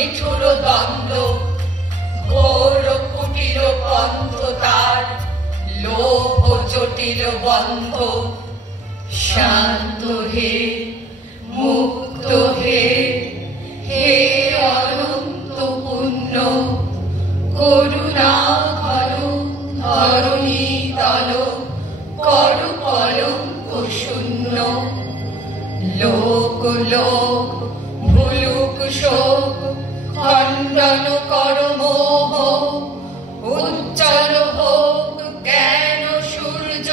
নিঠুর দ্বন্দ্ব, ঘোর কুটির পন্থ তার, লোভ জটিল বন্ধ। শান্ত হে, মুক্ত হে, হে অনন্ত পুণ্য, করুণা ঘন ধরণী তল, কর কলঙ্ক শূন্য। লোক লোক ভুলুক শোক, খণ্ডন কর মোহ, উজ্জ্বল হোক জ্ঞান সূর্য,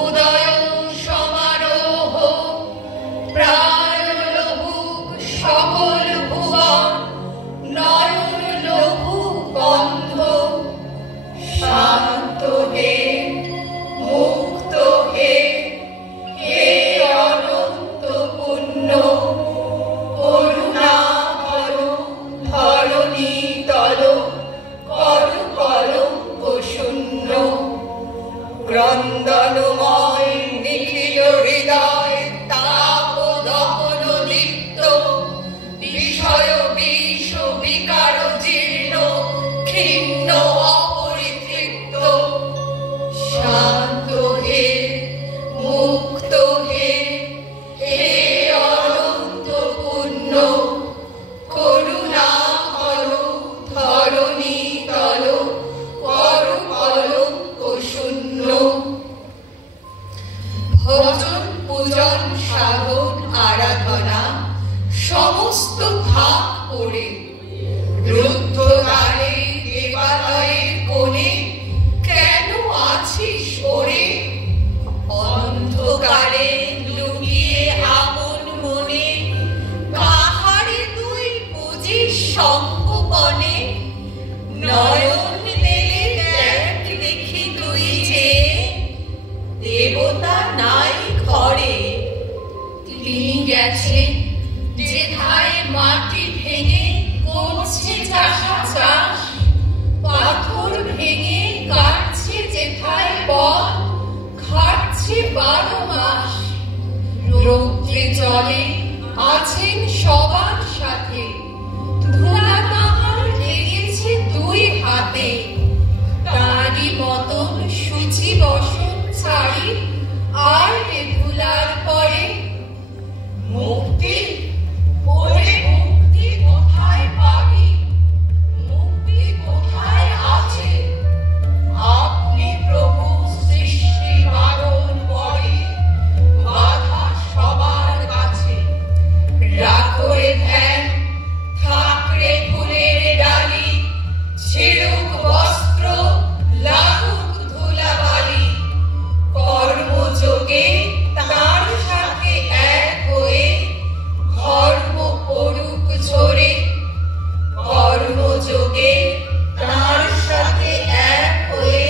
উদয় সমারোহ। প্রাণ লহুক সকল ভুবন, নয়ন লহুক বন্ধ। শান্ত হে, মুক্ত হে, হে অনন্ত পুণ্য, করুণা ঘন ধরণী তল, কর কলঙ্ক শূন্য। ক্রন্দনময় নিখিল হৃদয়, তাপ দহন দীপ্ত, বিষয় বিষ বিকার জীর্ণ, ক্ষীণ অপরিতৃপ্ত। শান্ত হে, মুক্ত হে, হে অনন্ত পুণ্য, করুণা ঘন ধরণী তল, কর কলঙ্ক শূন্য। ভজন পূজন সাধন আরাধনা সমস্ত ভাগ করে, রুদ্ধ দ্বারে দেবালয়ের কোণে কেন আছিস ওরে? অন্ধকারে লুকিয়ে আপন মনে, কাহারে তুই বুঝিস সংগোপনে? নয়ন মেলে দেখ দেখি তুই যে, দেবতা নাই ঘরে। তিনি গেছে যেথায় মাটি ভেঙে করছে চাষা চাষ, পাথর ভেঙে কাটছে যেথায় বন, খাটছে 12 মাস। রৌদ্রে জলে আছেন সবার সাথে, ধুলা তাহার লেগেছে 2 হাতে। তারই মতন সূচি বসন ছাড়ি আর ধুলার পরে। মুক্তি, ওরে মুক্তি কোথায় পাবি? মুক্তি কোথায় আছে? আপনি প্রভু সৃষ্টি বারণ পরে, বাধা সবার কাছে। রাখো রে ধ্যান, থাক রে ফুলের ডালি, ছিড়ুক বস্ত্র, লাগুক ধুলাবালি। কর্মযোগে তার সাথে এক হয়ে, ধর্ম পড়ুক ঝরে। কর্মযোগে তার সাথে এক হয়ে,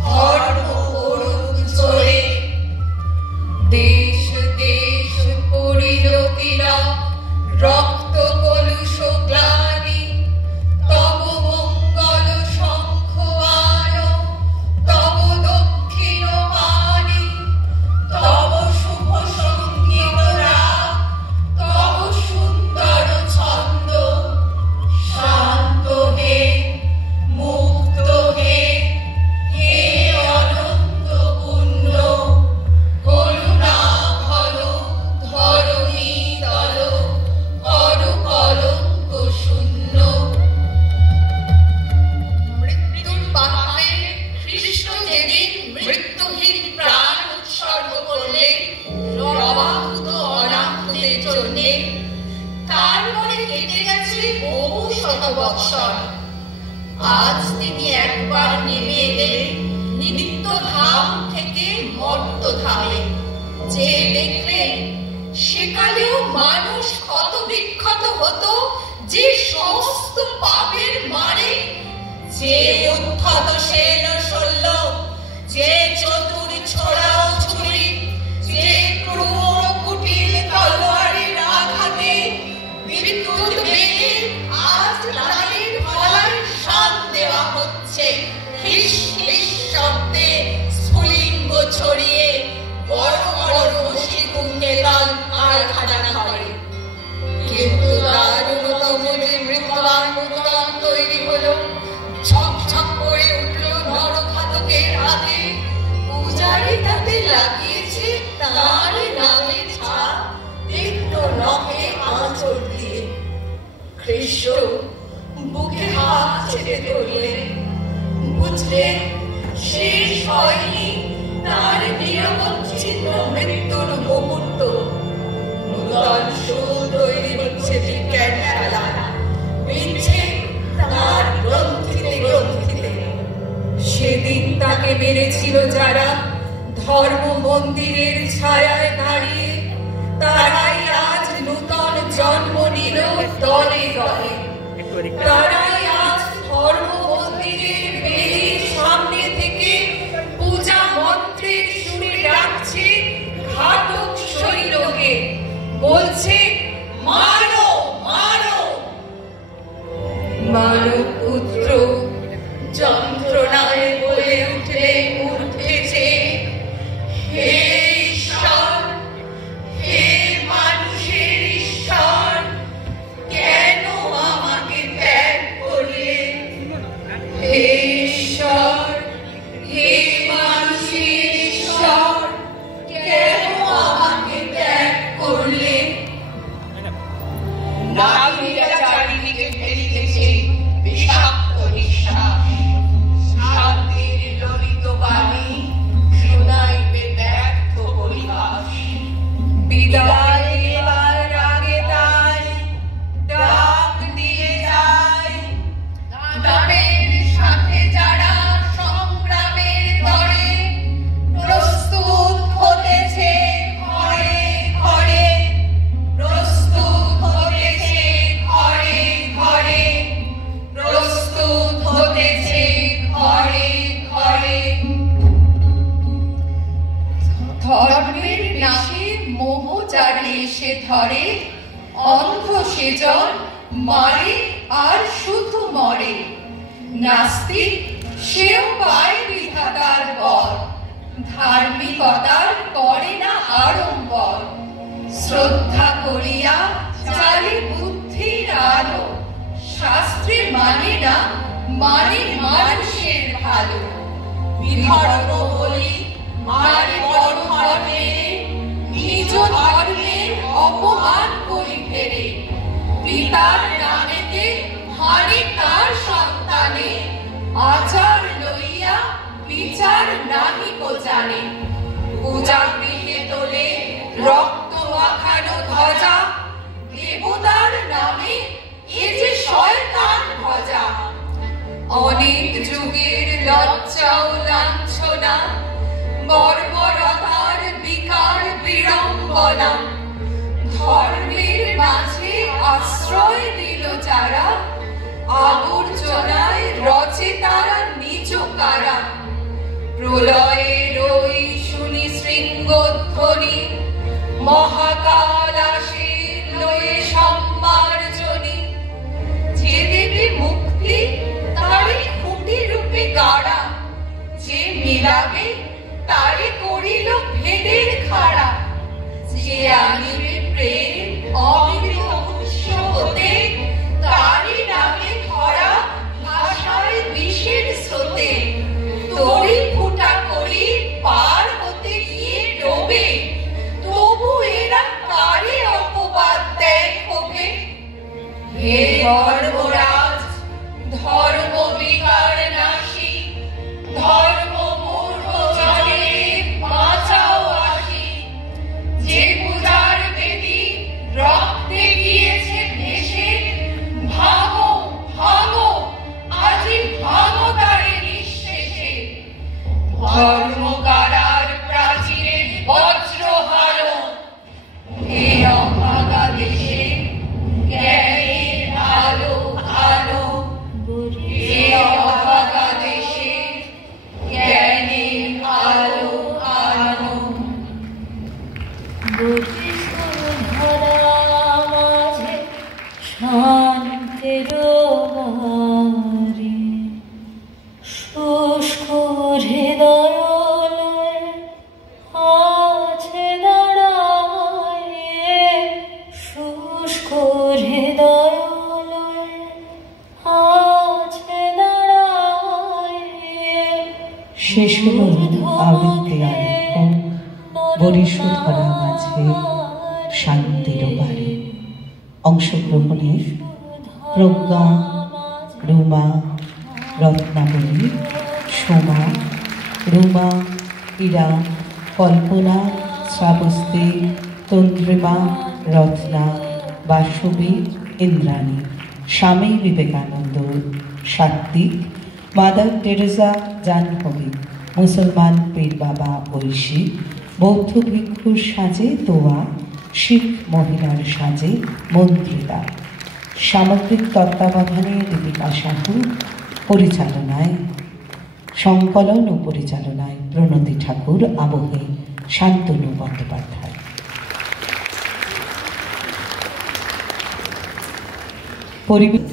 ধর্ম পড়ুক ঝরে। দেশ দেশ পড়িল তিলক, রক্ত কলুষ গ্লানি, তব মঙ্গল শঙ্খ আন, তব দক্ষিণ পানি। তব শুভ সঙ্গীত রাগ, তব সুন্দর ছন্দ। শান্ত হে, মুক্ত হে, হে অনন্ত পুণ্য, করুণা ঘন ধরণী তল, কর কলঙ্ক শূন্য। মৃত্যুর পাত্রে কৃষ্ণ যেদিন মৃত্যুহীন প্রাণ উৎসর্গ করলেন রবাহুত অনাহতের জন্যে, তারপরে কেটে গেছে বহু শত বৎসর। আজ তিনি একবার নেমে এলেন নিত্য ধাম থেকে মর্ত ধামে। যে দেখলেন সেকালেও মানুষ ক্ষত বিক্ষত হতো যে সমস্ত পাপের মারে। যে উদ্ধত সেন শল্য, যে চতুর ছোড়াও ছুরি, যে ক্রূর কুটিল তলোয়ারের আঘাতে বিদ্যুৎ বেগে আজ নারীর গলায় শান দেওয়া হচ্ছে। হিস হিস শব্দে স্ফুলিঙ্গ ছড়িয়ে বড় বড় শিকুঙ্গে দল কারখানা করে। কিন্তু দারুণতম যে আঁচল দিয়ে। কৃষ্ণ বুকে হাত চেপে ধরলেন, বুঝলেন শেষ হয়নি তার নিরবচ্ছিন্ন মৃত্যুর মুহূর্ত। নূতন সুর তৈরি হচ্ছে বিজ্ঞানশালা, বিচ্ছে তার গ্রন্থিতে গ্রন্থিতে। সেদিন তাকে মেরেছিল যারা ধর্ম মন্দিরের ছায়ায় দাঁড়িয়ে, তারাই আজ নূতন জন্ম নিল দলে দলে। তারাই আজ ধর্ম মন্দিরের বেদির সামনে থেকে পূজা মন্ত্রের সুরে ডাকছে ঘাতক সৈন্যকে, বলছে মারো মারো। মানব পুত্র যন্ত্রণায় বলে উঠলেন উঠেছে, হে ঈশ্বর, হে মানুষের ঈশ্বর, কেন আমাকে ত্যাগ করলে? হে ঈশ্বর, হে মানুষের ঈশ্বর, কেন আমাকে ত্যাগ করলে? নারীরা চারিদিকে ফেলিতেছে বিষাক্ত নিঃশ্বাস, শান্তির ললিত বাণী শোনাইবে ব্যর্থ পরিহাস। বিদায় এবার আগে তাই ডাক দিয়ে যায়, তাদের সাথে যারা সংগ্রামের তরে প্রস্তুত হতেছে ঘরে ঘরে, প্রস্তুত হতেছে ঘরে ঘরে, প্রস্তুত হতেছে ঘরে ঘরে। ধর্মের নামে মোহ যারে এসে ধরে, অন্ধ সেজন মারে আর শুধু মরে। নাস্তিক সেও পায় বিধাতার বর, ধার্মিকতার করে না আড়ম্বর। শ্রদ্ধা করিয়া চালে বুদ্ধির আলো, শাস্ত্রে মানে না মানে মানুষের ভালো। বিধর্ম বলি মারে বড় ধর্মে, নিজ ধর্মের অপমান করি ফেরে। পিতার নামেতে হারে তার সন্তানে, আচার লইয়া বিচার নাহি কো জানে। পূজা গৃহে তোলে রক্ত মাখানো ধ্বজা, দেবতার নামে এ যে শয়তান ভজা। অনেক যুগের লজ্জা ও লাঞ্ছনা, বর্বরতার বিকার বিড়ম্বনা। ধর্মের মাঝে আশ্রয় দিল যারা, আবর্জনায় রচে তারা নিজ কারা। প্রলয়ের ওই শুনি শৃঙ্গধ্বনি, মহাকাল আসে লয়ে সম্মার্জনী। যে দেবে মুক্তি তারে খুঁটি রূপে গাড়া, যে মিলাবে তারে করিল ভেদের খাড়া। যে আনিবে প্রেম অমৃত উৎস হতে, তারই নামে ধরা ভাষায় বিষের স্রোতে। তরি ফুটা করি পার হতে গিয়ে ডোবে, তবু এরা কারে অপবাদ দেয় ক্ষোভে। হে ধর্মরাজ, ধর্ম বিকার নাশী, ধর্ম মূর্খ জনে বাঁচাও আসি। যে পূজার বেদী রক্তে গিয়েছে ভেসে, ভাঙো ভাঙো আজি ভাঙো তারে নিঃশেষে। ধর্মকারার প্রাচীরে বজ্র হারো, হে অভাগা দেশে জ্ঞানের আলো আলো। হে অভাগা দেশে জ্ঞানের আলো আলো। মাঝে শান্তির বাড়ি, শুষ্ক হৃদয় আছে দাঁড়ায়, শুষ্ক হৃদয় আছে দাঁড়ায়। শেষ হল আবৃত্তি আরম্ভ বরিশু ধরা মাঝে শান্তির বাড়ি। অংশগ্রহণে প্রজ্ঞা, রুমা, রত্নাবলী, সোমা, রুমা, ইরা, কল্পনা, শ্রাবস্তি, তন্দ্রিমা, রত্না, বাসবী, ইন্দ্রাণী, স্বামী বিবেকানন্দ, সাত্বিক, মাদার টেরেসা, জাহ্নবী, মুসলমান পীর বাবা ঐশী, বৌদ্ধ ভিক্ষুর সাজে তোয়া, শিখ মহিলার সাজে মন্ত্রিতা। সামগ্রিক তত্ত্বাবধানে দীপিকা সাহু, পরিচালনায় সংকলন ও পরিচালনায় প্রণতি ঠাকুর, আবহে শান্তনু বন্দ্যোপাধ্যায়। পরিবেশ